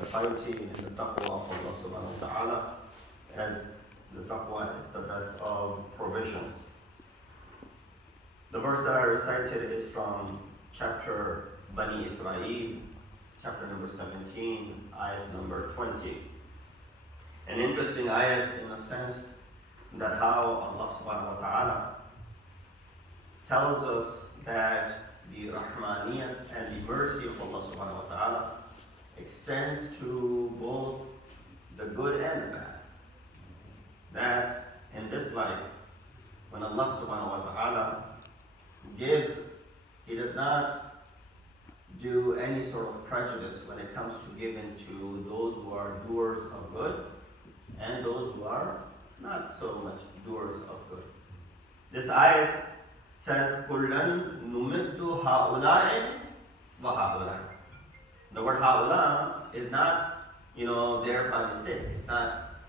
the piety and the taqwa of Allah subhanahu wa ta'ala, as the taqwa is the best of provisions. The verse that I recited is from chapter Bani Israel, chapter number 17, ayat number 20. An interesting ayat in the sense that how Allah subhanahu wa ta'ala tells us that the Rahmaniyat and the mercy of Allah subhanahu wa ta'ala extends to both the good and the bad. That in this life, when Allah subhanahu wa ta'ala gives, He does not do any sort of prejudice when it comes to giving to those who are doers of good and those who are not so much doers of good. This ayat says, كُلًّا نُمِدُّ هَؤُلَاءِ وَهَؤُلَاءِ. The word ha'ula is not, there by mistake.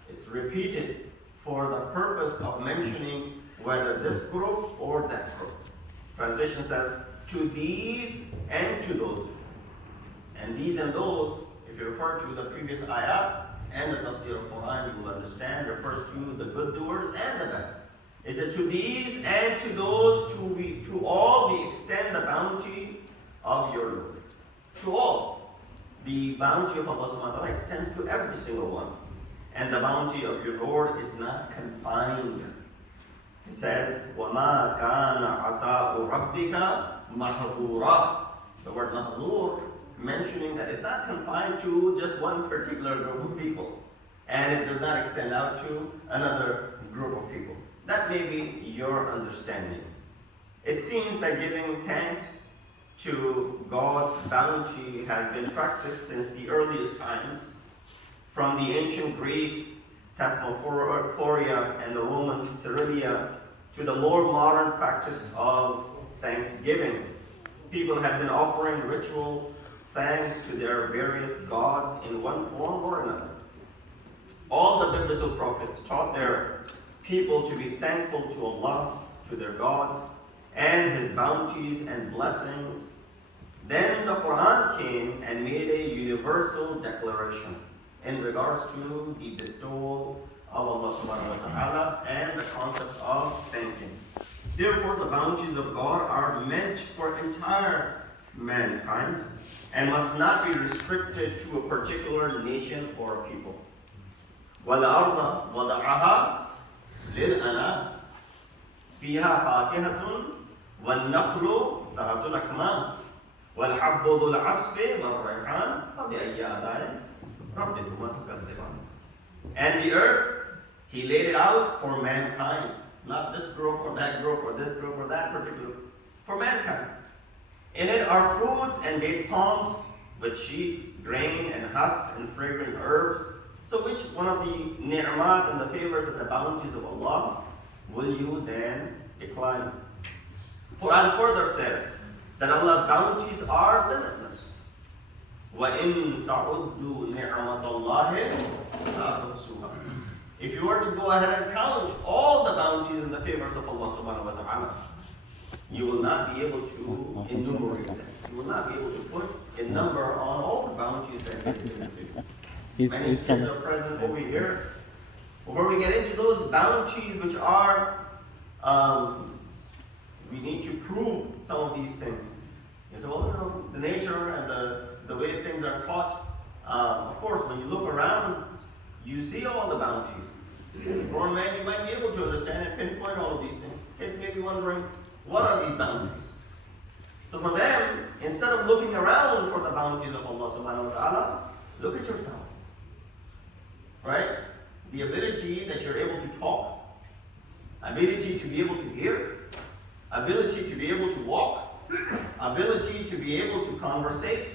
It's repeated for the purpose of mentioning whether this group or that group. Translation says, to these and to those. And these and those, if you refer to the previous ayat and the tafsir of Quran, you will understand, refers to the good doers and the bad. Is it to these and to those, to all we extend the bounty of your Lord. To all. The bounty of Allah subhanahu wa ta'ala extends to every single one. And the bounty of your Lord is not confined. It says, وَمَا كَانَ عَطَاءُ رَبِّكَ مَحْظُورًا. The word mahzur mentioning that it's not confined to just one particular group of people. And it does not extend out to another group of people. That may be your understanding. It seems that giving thanks to God's bounty has been practiced since the earliest times, from the ancient Greek Thesmophoria and the Roman Cyrilia to the more modern practice of thanksgiving. People have been offering ritual thanks to their various gods in one form or another. All the biblical prophets taught their people to be thankful to Allah, to their God, and His bounties and blessings. Then the Quran came and made a universal declaration in regards to the bestowal of Allah subhanahu wa ta'ala and the concept of thanking. Therefore, the bounties of God are meant for entire mankind and must not be restricted to a particular nation or a people. وَالْأَرْضَ وَضَعَهَا لِلْأَنَامِ فِيهَا فَاكِهَةٌ وَالنَّخْلُ ذَاتُ الْأَكْمَامِ وَالْحَبُّ ذُو الْعَصْفِ وَالرَّيْحَانُ فَبِأَيِّ آلَاءِ رَبِّكُمَا تُكَذِّبَانِ. And the earth, He laid it out for mankind. Not this group or that group or this group or that particular group. For mankind. In it are fruits and date palms with sheets, grain and husks and fragrant herbs. So which one of the ni'mat and the favors and the bounties of Allah will you then decline? Quran further says that Allah's bounties are limitless. وَإِن تَعُدُّوا نِعْمَةَ اللَّهِ لَا تُحْصُوهَا. If you were to go ahead and count all the bounties and the favors of Allah subhanahu wa ta'ala, you will not be able to enumerate them. You will not be able to put a number on all the bounties that He has given to you. Many kids are present over here. Before we get into those bounties which are, we need to prove some of these things. You say, well, the nature and the way things are taught. Of course, when you look around, you see all the bounties. As a grown man, you might be able to understand and pinpoint all of these things. Kids may be wondering, what are these bounties? So for them, instead of looking around for the bounties of Allah subhanahu wa ta'ala, look at yourself. Right? The ability that you're able to talk, ability to be able to hear, ability to be able to walk, ability to be able to conversate.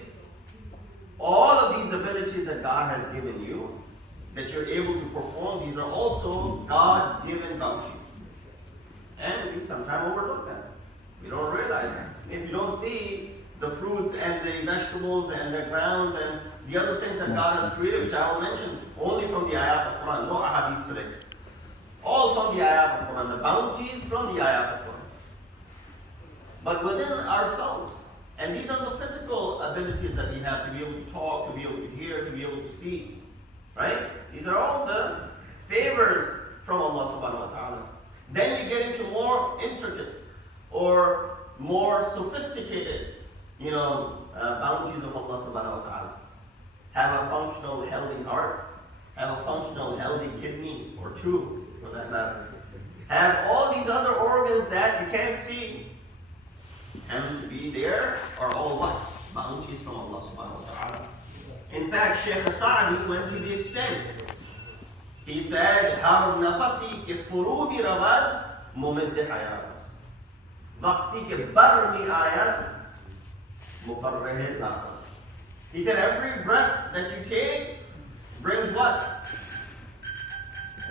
All of these abilities that God has given you, that you're able to perform, these are also God-given bounties. And we sometimes overlook them. We don't realize that. If you don't see the fruits and the vegetables and the grounds and the other things that God has created, which I will mention only from the ayat of Quran, no ahadith today. All from the ayat of Quran, the bounties from the ayat of Quran. But within ourselves, And these are the physical abilities that we have to be able to talk, to be able to hear, to be able to see. Right? These are all the favors from Allah subhanahu wa ta'ala. Then you get into more intricate or more sophisticated, bounties of Allah subhanahu wa ta'ala. Have a functional, healthy heart, have a functional, healthy kidney, or two, for that matter. Have all these other organs that you can't see, and to be there are all what? Bounties from Allah subhanahu wa ta'ala. In fact, Shaykh Sa'di went to the extent. He said, Har nafasi ke furubi rawad mumid hayat. Vakti ke barmi ayat mufarrehe zaatas. He said, every breath that you take brings what?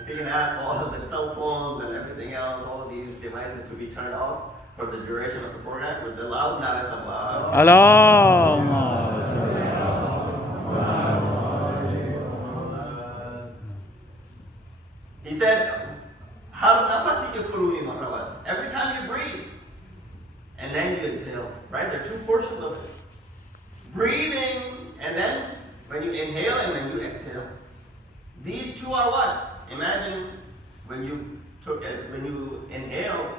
If you can ask all of the cell phones and everything else, all of these devices to be turned off for the duration of the program, with the loud narasabah. Allah. He said, Har nafasi ke furubi rawad. Every time you breathe, and then you exhale, right? There are two portions of it. Breathing, and then when you inhale and when you exhale. These two are what? Imagine when you inhaled,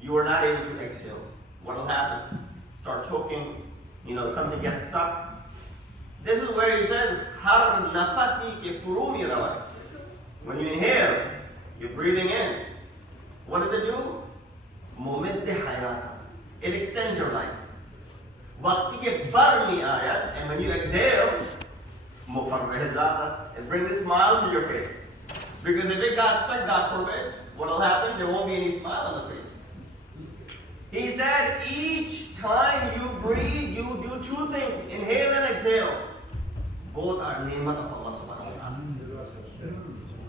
you were not able to exhale. What will happen? Start choking, something gets stuck. This is where he says, Har nafasi ke furumi rawad. When you inhale, you're breathing in. What does it do? Mumid hayatas. It extends your life. Waqti ke barmi ayat, and when you exhale, it brings a smile to your face. Because if it got stuck, God forbid, what will happen? There won't be any smile on the face. He said, each time you breathe, you do two things, inhale and exhale. Both are ni'mat of Allah subhanahu wa ta'ala.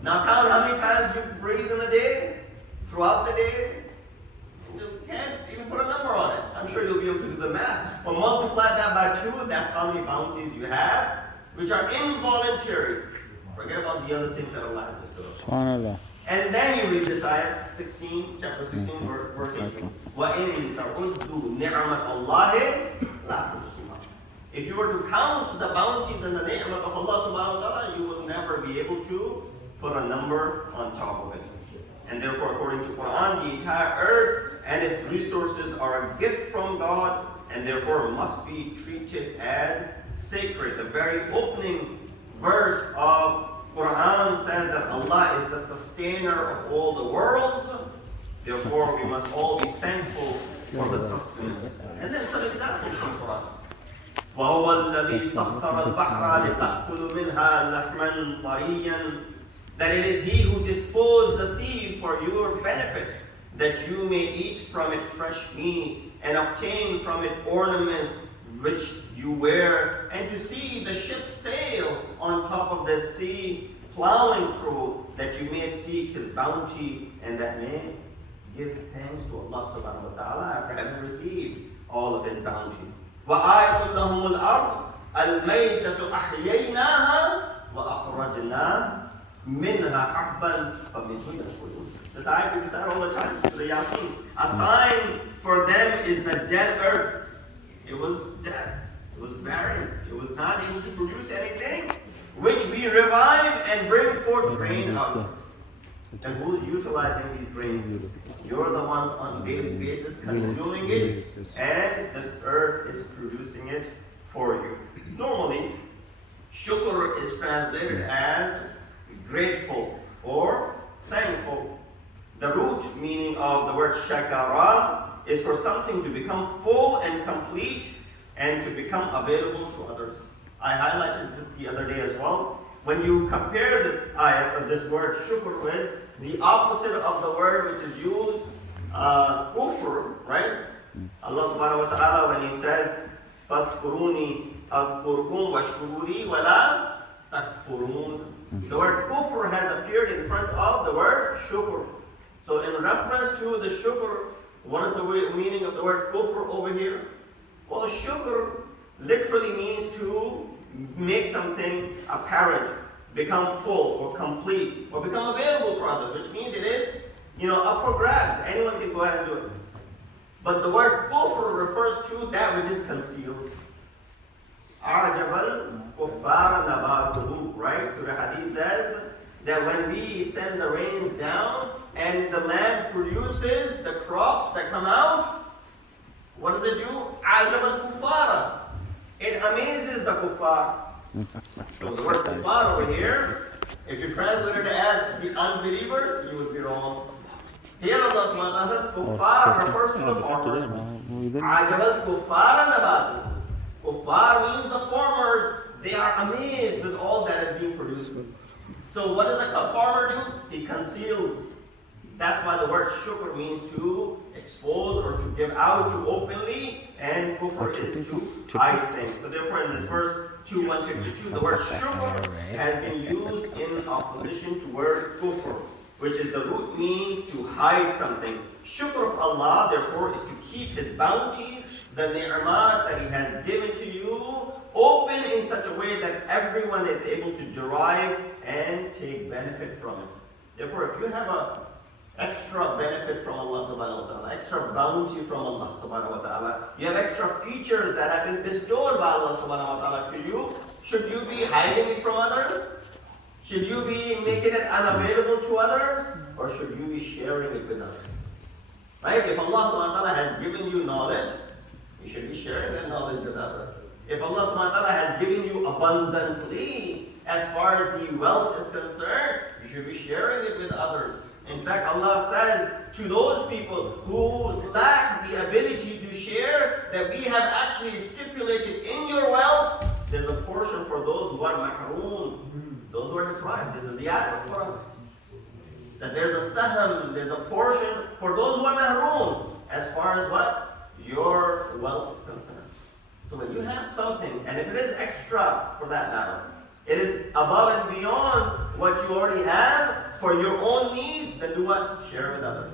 Now count how many times you breathe in a day, throughout the day. You can't even put a number on it. I'm sure you'll be able to do the math. Well, multiply that by 2, that's how many bounties you have, which are involuntary. Forget about the other things that Allah has bestowed. SubhanAllah. And then you read this ayah, chapter 16, verse 18. وَإِن تَعُدُّوا نِعْمَةَ اللَّهِ لَا تُحْصُوهَا. If you were to count the bounties and the ni'mah of Allah subhanahu wa ta'ala, you will never be able to put a number on top of it. And therefore, according to Quran, the entire earth and its resources are a gift from God, and therefore must be treated as sacred. The very opening verse of Quran says that Allah is the sustainer of all the worlds. Therefore, we must all be thankful for the sustenance. And then some examples from Quran. وَهُوَ الَّذِي سَخَّرَ الْبَحْرَ لِتَأْكُلُوا مِنْهَا لَحْمًا طَرِيًّا. That it is He who disposed the sea for your benefit, that you may eat from it fresh meat, and obtain from it ornaments which you wear, and to see the ships sail on top of the sea, plowing through, that you may seek His bounty, and that may give thanks to Allah subhanahu wa ta'ala after having received all of His bounties. وَآيَةٌ لَهُمُ الْأَرْضُ الْمَيْتَةُ أَحْيَيْنَاهَا وَأَخْرَجْنَا مِنْهَا حَبًّا فَمِنْهُ يَأْكُلُونَ. This ayah we recite all the time, Surah Yasin. A sign for them is the dead earth. It was dead. It was barren. It was not able to produce anything, which we revive and bring forth grain out of it. And who's utilizing these grains? You're the ones on a daily basis consuming it, and this earth is producing it for you. Normally, shukr is translated as grateful or thankful. The root meaning of the word shakara is for something to become full and complete and to become available to others. I highlighted this the other day as well. When you compare this ayat or this word shukr with the opposite of the word which is used, kufr, right? Allah subhanahu wa ta'ala, when He says, فَاذْكُرُونِي أَذْكُرْكُمْ وَاشْكُرُوا wa la takfurun. The word kufr has appeared in front of the word shukr. So in reference to the shukr, what is the meaning of the word kufr over here? Well, shukr literally means to make something apparent, become full or complete, or become available for others, which means it is, up for grabs. Anyone can go ahead and do it. But the word kufr refers to that which is concealed. A'jabal kuffara nabatuhu, right? So the hadith says that when we send the rains down and the land produces the crops that come out, what does it do? A'jabal kuffara. It amazes the kuffar. So the word kuffar over here, if you translate it as the unbelievers, you would be wrong. Here Allah subhanahu wa ta'ala says kuffar refers to the farmers. Ajabal kuffara nabatu. Kuffar means the farmers. They are amazed with all that is being produced. So what does a farmer do? He conceals. That's why the word shukr means to expose or to give out, to openly, and kufr is to hide things. So therefore in this verse 2:152, the word shukr has been used in opposition to word kufr, which is the root means to hide something. Shukr of Allah, therefore, is to keep His bounties, the ni'mat that He has given to you, open in such a way that everyone is able to derive and take benefit from it. Therefore, if you have a extra benefit from Allah subhanahu wa ta'ala, extra bounty from Allah subhanahu wa ta'ala, you have extra features that have been bestowed by Allah subhanahu wa ta'ala to you, should you be hiding it from others? Should you be making it unavailable to others? Or should you be sharing it with others? Right? If Allah subhanahu wa ta'ala has given you knowledge, you should be sharing that knowledge with others. If Allah subhanahu wa ta'ala has given you abundantly, as far as the wealth is concerned, you should be sharing it with others. In fact, Allah says to those people who lack the ability to share, that we have actually stipulated in your wealth, there's a portion for those who are mahroom, those who are deprived. This is the ayah for us. That there's a saham, there's a portion for those who are mahroom, as far as what? Your wealth is concerned. So when you have something, and if it is extra for that matter, it is above and beyond what you already have for your own needs, then do what? Share with others.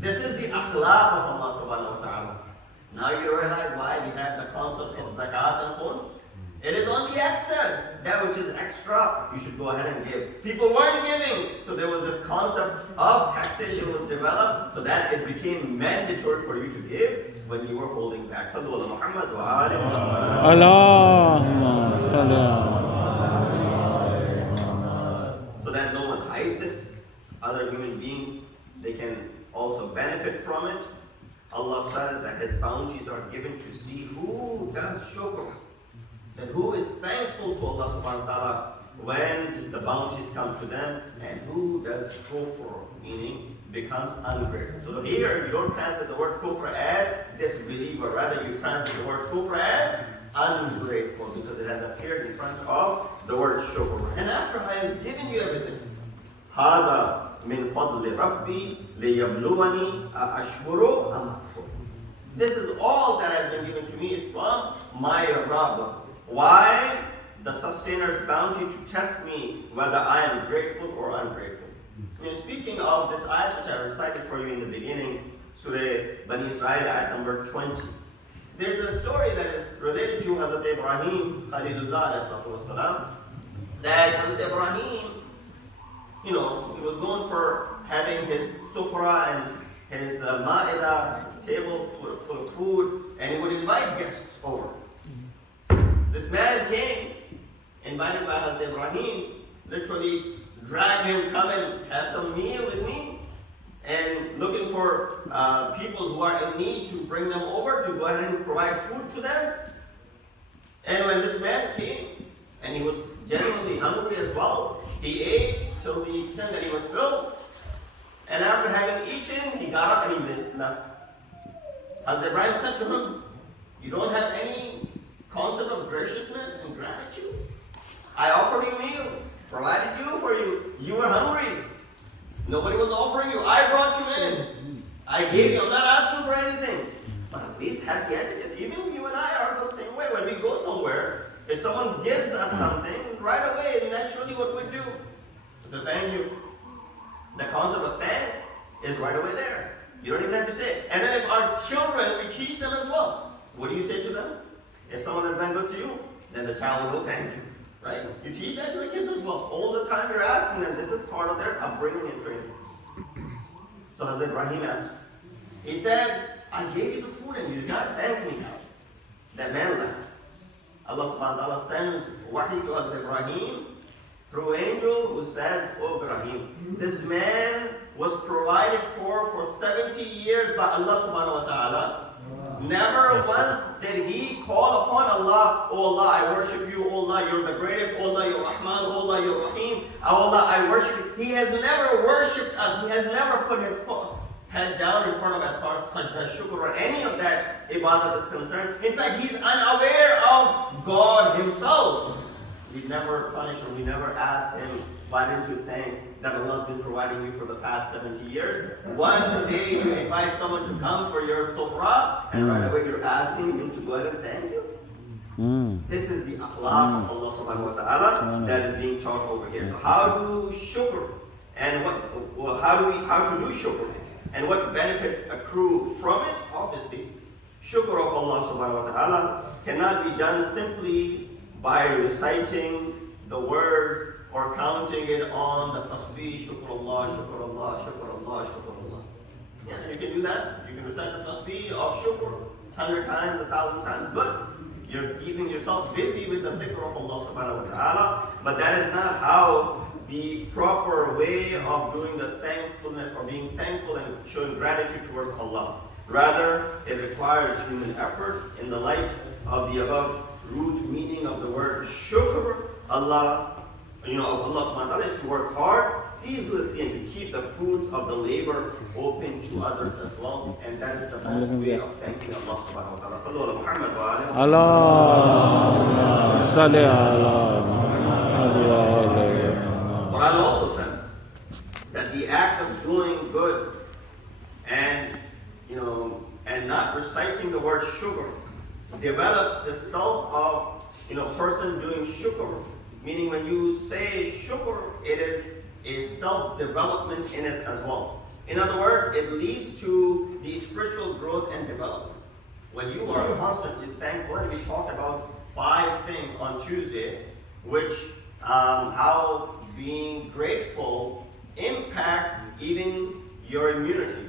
This is the akhlaq of Allah subhanahu wa ta'ala. Now you realize why we have the concepts of zakat and khums. It is on the excess. That which is extra, you should go ahead and give. People weren't giving, so there was this concept of taxation was developed so that it became mandatory for you to give when you were holding back. Sallu ala Muhammad wa ali Muhammad. Allahumma salli ala. So that no one hides it. Other human beings, they can also benefit from it. Allah says that His bounties are given to see who does shukr. And who is thankful to Allah subhanahu wa ta'ala when the bounties come to them, and who does kufr, meaning becomes ungrateful. So here you don't translate the word kufr as disbeliever, rather you translate the word kufr as ungrateful, because it has appeared in front of the word shukr. And after I has given you everything, هذا من فضل ربي ليبلوني أأشكر أم أكفر. This is all that has been given to me is from my Rabb. Why? The sustainer bounty to test me whether I am grateful or ungrateful. I mean, speaking of this ayat which I recited for you in the beginning, Surah Bani Israel, ayat number 20. There's a story that is related to Hazrat Ibrahim, Khalilullah alayhi wasalam, that Hazrat Ibrahim, he was known for having his sufra and his ma'idah, his table full of food, and he would invite guests over. This man came, invited by Hazrat Ibrahim, literally dragged him, come and have some meal with me, and looking for people who are in need to bring them over to go ahead and provide food to them. And when this man came, and he was genuinely hungry as well, he ate till the extent that he was filled. And after having eaten, he got up and he left. Hazrat Ibrahim said to him, you don't have any concept of graciousness and gratitude? I offered you a meal, provided you for you. You were hungry. Nobody was offering you. I brought you in. I gave you. I'm not asking for anything. But at least have the etiquette. Even you and I are the same way. When we go somewhere, if someone gives us something, right away, naturally what we do is to thank you. The concept of thank is right away there. You don't even have to say it. And then if our children, we teach them as well. What do you say to them? If someone has done good to you, then the child will thank you. Right? You teach that to the kids as well. All the time you're asking them. This is part of their upbringing and training. So Hazrat Ibrahim asked. He said, I gave you the food and you did not thank me. That man left. Allah subhanahu wa ta'ala sends wahi to Ibrahim through angel who says, "Oh Ibrahim, this man was provided for 70 years by Allah subhanahu wa ta'ala. Never once did he call upon Allah, "Oh Allah, I worship you, oh Allah, you're the greatest, oh Allah, you're Rahman, oh Allah, you're Rahim, oh Allah, I worship you." He has never worshipped us. He has never put his head down in front of as far as sajda, shukr, or any of that ibadah is concerned. In fact, he's unaware of God himself. We never punished him. We never asked him, "Why didn't you thank that Allah's been providing you for the past 70 years?" One day you invite someone to come for your sofra, and right away you're asking him to go ahead and thank you. This is the akhlaq of Allah subhanahu wa ta'ala that is being taught over here. So how do shukr and how to do shukr and what benefits accrue from it? Obviously, shukr of Allah subhanahu wa ta'ala cannot be done simply by reciting the words or counting it on the tasbih, shukr Allah, shukr Allah, shukr Allah, shukr Allah. Yeah, you can do that. You can recite the tasbih of shukr 100 times, 1,000 times, but you're keeping yourself busy with the dhikr of Allah subhanahu wa ta'ala. But that is not how the proper way of doing the thankfulness or being thankful and showing gratitude towards Allah. Rather, it requires human effort in the light of the above root meaning of the word shukr. Allah subhanahu wa ta'ala is to work hard, ceaselessly, and to keep the fruits of the labor open to others as well. And that is the best way of thanking Allah subhanahu wa ta'ala. Sallu ala Muhammad wa alihi. Allah salli ala Muhammad wa alihi. Quran also says that the act of doing good and not reciting the word shukr develops the self of person doing shukr. Meaning when you say shukr, it is a self-development in it as well. In other words, it leads to the spiritual growth and development. When you are constantly thankful, and we talked about 5 things on Tuesday, which how being grateful impacts even your immunity.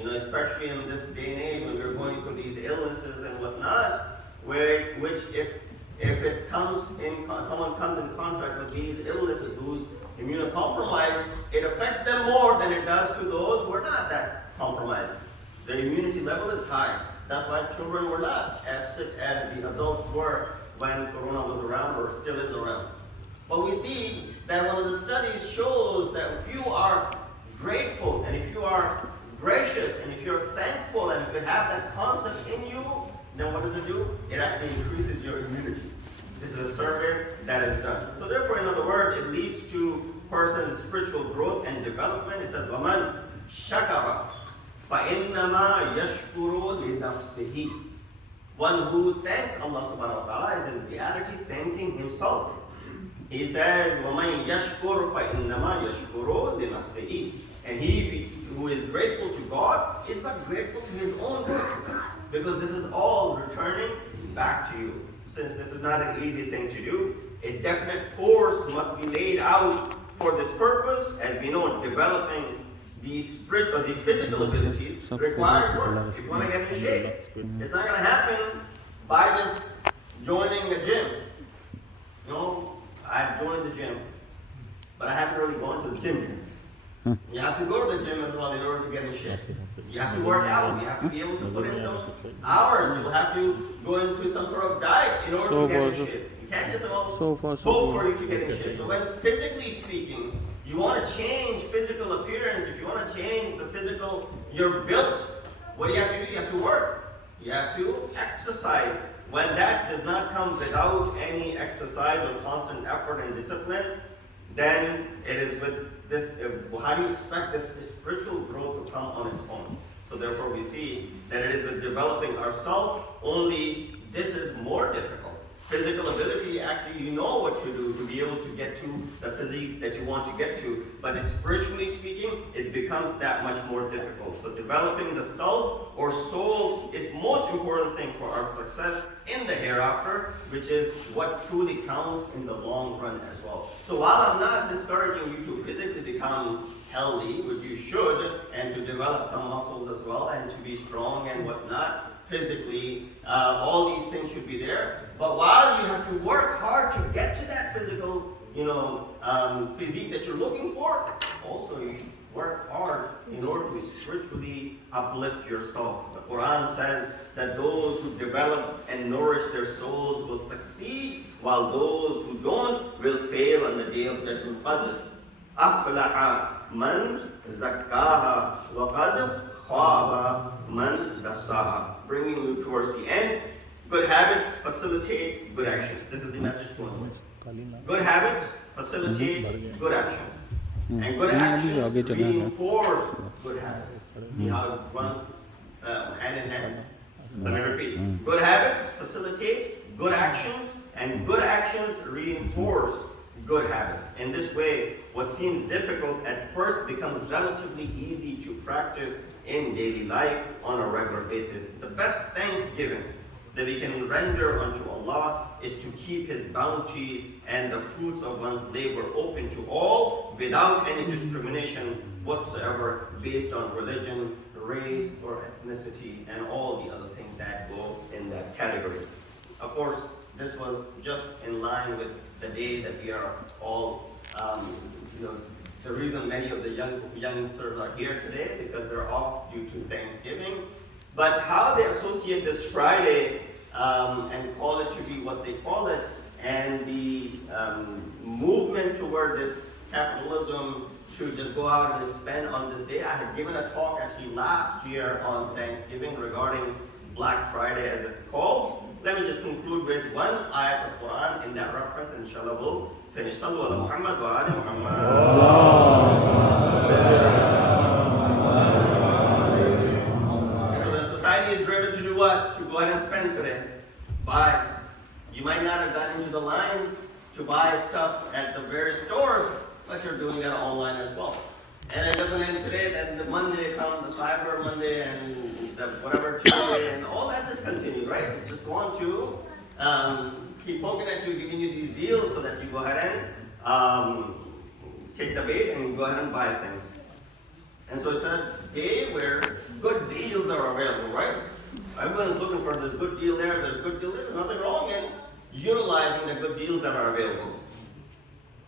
Especially in this day and age when we're going through these illnesses and whatnot, which if it comes in, someone comes in contact with these illnesses who's immunocompromised, it affects them more than it does to those who are not that compromised. Their immunity level is high. That's why children were not as sick as the adults were when Corona was around or still is around. But we see that one of the studies shows that if you are grateful and if you are gracious and if you're thankful and if you have that concept in you, then what does it do? It actually increases your immunity. This is a survey that is done. So therefore, in other words, it leads to person's spiritual growth and development. It says, وَمَنْ شَكَرَ فَإِنَّمَا يَشْكُرُ لِنَفْسِهِ. One who thanks Allah subhanahu wa ta'ala is in reality thanking himself. He says, وَمَنْ يَشْكُرْ فَإِنَّمَا يَشْكُرُ لِنَفْسِهِ. And he who is grateful to God is but grateful to his own work. Because this is all returning back to you. Since this is not an easy thing to do, a definite course must be laid out for this purpose. As we know, developing the physical abilities requires work. If you want to get in shape, it's not going to happen by just joining a gym. I've joined the gym, but I haven't really gone to the gym yet. You have to go to the gym as well in order to get in shape. You have to work out. You have to be able to put in some hours. You will have to go into some sort of diet in order to get in shape. You can't just hope for you to get in shape. So when physically speaking, you want to change physical appearance, if you want to change the physical, you're built, what do? You have to work. You have to exercise. When that does not come without any exercise or constant effort and discipline, then it is with this, how do you expect this spiritual growth to come on its own? So therefore we see that it is with developing ourselves, only this is more difficult. Physical ability, actually you know what to do to be able to get to the physique that you want to get to, but spiritually speaking, it becomes that much more difficult. So developing the self or soul is most important thing for our success in the hereafter, which is what truly counts in the long run as well. So while I'm not discouraging you to physically become healthy, which you should, and to develop some muscles as well, and to be strong and whatnot, physically, all these things should be there. But while you have to work hard to get to that physical, physique that you're looking for, also you should work hard in order to spiritually uplift yourself. The Quran says that those who develop and nourish their souls will succeed, while those who don't will fail on the day of Judgment. Qad aflaha man zakkaha wa qad khaba man dassaha. Bringing you towards the end. Good habits facilitate good actions. This is the message to us. Good habits facilitate good actions. And good actions reinforce good habits. See how it runs hand in hand? Let me repeat. Good habits facilitate good actions, and good actions reinforce good habits. In this way, what seems difficult at first becomes relatively easy to practice in daily life on a regular basis. The best thanksgiving that we can render unto Allah is to keep His bounties and the fruits of one's labor open to all without any discrimination whatsoever based on religion, race, or ethnicity, and all the other things that go in that category. Of course, this was just in line with the day that we are all, the reason many of the youngsters are here today, because they're off due to Thanksgiving. But how they associate this Friday and call it to be what they call it, and the movement toward this capitalism to just go out and spend on this day. I had given a talk actually last year on Thanksgiving regarding Black Friday as it's called. Let me just conclude with one ayat of Quran in that reference, and inshallah we'll finish. Sallu ala Muhammad wa ali Muhammad. So the society is driven to do what? To go ahead and spend today. Buy. You might not have gotten into the lines to buy stuff at the various stores, but you're doing that online as well. And it doesn't end today, then the Monday comes, the Cyber Monday, and the whatever Tuesday, and all that just continues, right? It's just want to keep poking at you, giving you these deals so that you go ahead and take the bait and go ahead and buy things. And so it's a day where good deals are available, right? Everyone is looking for this good deal there, there's good deal there, there's nothing wrong in utilizing the good deals that are available.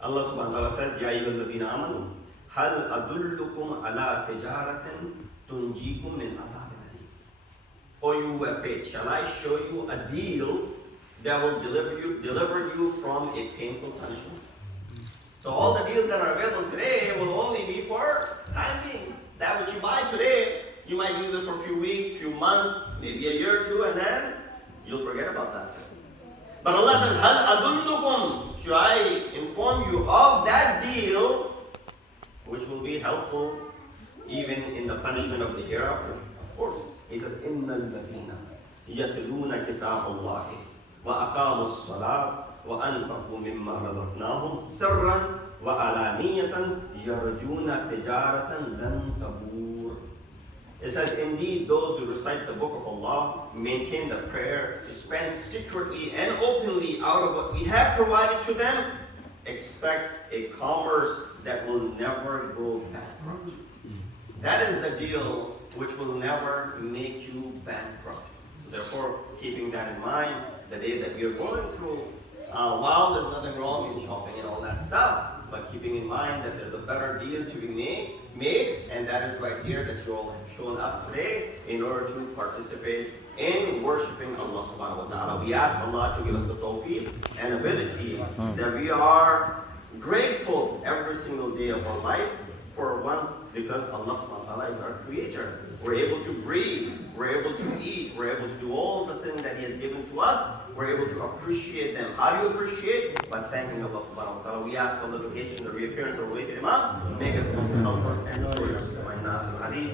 Allah subhanahu wa ta'ala says, Ya ayyuhalladhina amanu, hal adullukum ala tijaratin tunjikum min adhabin alim. O you who have faith, shall I show you a deal that will deliver you from a painful punishment? So all the deals that are available today will only be for time being. That which you buy today, you might use it for a few weeks, few months, maybe a year or two, and then you'll forget about that. But Allah says, Hal adullukum, should I inform you of that deal, which will be helpful even in the punishment of the hereafter? Of course. He says, Inna al-ladina yatluna kitab Allahi wa aqamu as-salat wa anfaqu mimma razaqnahum sirran wa alaniyatan yarjuna tijaratan lan tabur. It says, indeed, those who recite the book of Allah, maintain the prayer, spend secretly and openly out of what we have provided to them, expect a commerce that will never go bankrupt. That is the deal which will never make you bankrupt. Therefore, keeping that in mind, the day that we are going through, while there's nothing wrong in shopping and all that stuff, but keeping in mind that there's a better deal to be made, and that is right here that you all have shown up today in order to participate in worshiping Allah subhanahu wa ta'ala. We ask Allah to give us the tawfiq and ability that we are grateful every single day of our life for once, because Allah subhanahu wa ta'ala is our creator. We're able to breathe, we're able to eat, we're able to do all the things that He has given to us. We're able to appreciate them. How do you appreciate? By thanking Allah subhanahu wa ta'ala. We ask Allah to hasten the reappearance of our way to Imam. Make us help us and restore us to my nas and hadith.